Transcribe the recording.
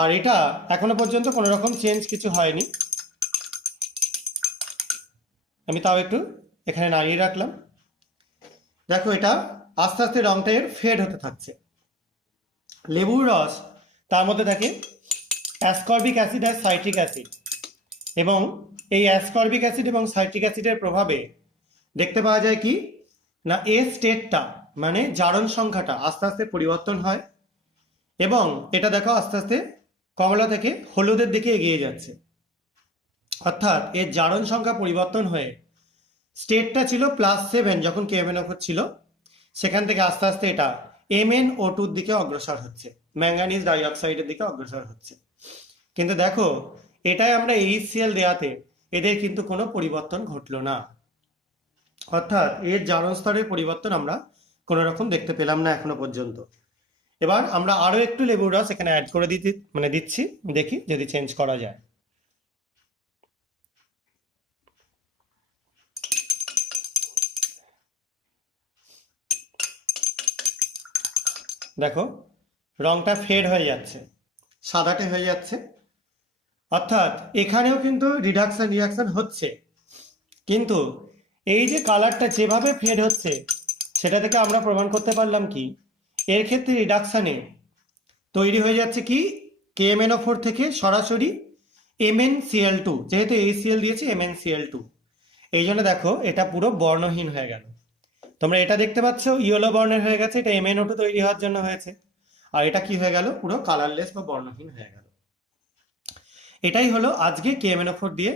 আর এটা এখনো পর্যন্ত কোনো রকম চেঞ্জ কিছু হয়নি। আমি তাও একটু এখানে নাড়িয়ে রাখলাম। দেখো এটা আস্তে আস্তে রংটা এর ফেড হতে থাকছে। লেবুর রস তার মধ্যে থাকে অ্যাসকর্বিক অ্যাসিড আর সাইট্রিক অ্যাসিড, এবং এই অ্যাসকর্বিক অ্যাসিড এবং সাইট্রিক অ্যাসিডের প্রভাবে দেখতে পাওয়া যায় কি না, এ স্টেটটা মানে জারণ সংখ্যাটা আস্তে আস্তে পরিবর্তন হয়, এবং এটা দেখো আস্তে আস্তে কমলা থেকে হলুদের দিকে এগিয়ে যাচ্ছে। অর্থাৎ এর জারণ সংখ্যা পরিবর্তন হয়ে স্টেটটা ছিল +7 যখন KMnO4 ছিল, সেখান থেকে আস্তে আস্তে এটা MnO2-র দিকে অগ্রসর হচ্ছে, ম্যাঙ্গানিজ ডাইঅক্সাইডের দিকে অগ্রসর হচ্ছে। কিন্তু দেখো এটাই আমরা HCl দেওয়াতে এদের কিন্তু কোনো পরিবর্তন ঘটলো না, অর্থাৎ এর জারণ স্তরের পরিবর্তন আমরা কোনো রকম দেখতে পেলাম না এখনো পর্যন্ত। এবার আমরা আরো একটু লেবুর রস এখানে অ্যাড করে দিচ্ছি, দেখি যদি চেঞ্জ করা যায়। দেখো রংটা ফেড হয়ে যাচ্ছে, সাদাটে হয়ে যাচ্ছে, অর্থাৎ এখানেও কিন্তু রিয়াকশন হচ্ছে। কিন্তু এই যে কালারটা যেভাবে ফেড হচ্ছে সেটা থেকে আমরা প্রমাণ করতে পারলাম কি এর ক্ষেত্রে রিডাকশানে তৈরি হয়ে যাচ্ছে কি KMnO4 থেকে সরাসরি MnCl2, যেহেতু HCl দিয়েছে MnCl2, এই জন্য দেখো এটা পুরো বর্ণহীন হয়ে গেল। তোমরা এটা দেখতে পাচ্ছ ইয়েলো বর্ণের হয়ে গেছে, এটা MnO2 তৈরি হওয়ার জন্য হয়েছে, আর এটা কি হয়ে গেল পুরো কালারলেস বা বর্ণহীন হয়ে গেল। এটাই হলো আজকে KMnO4 দিয়ে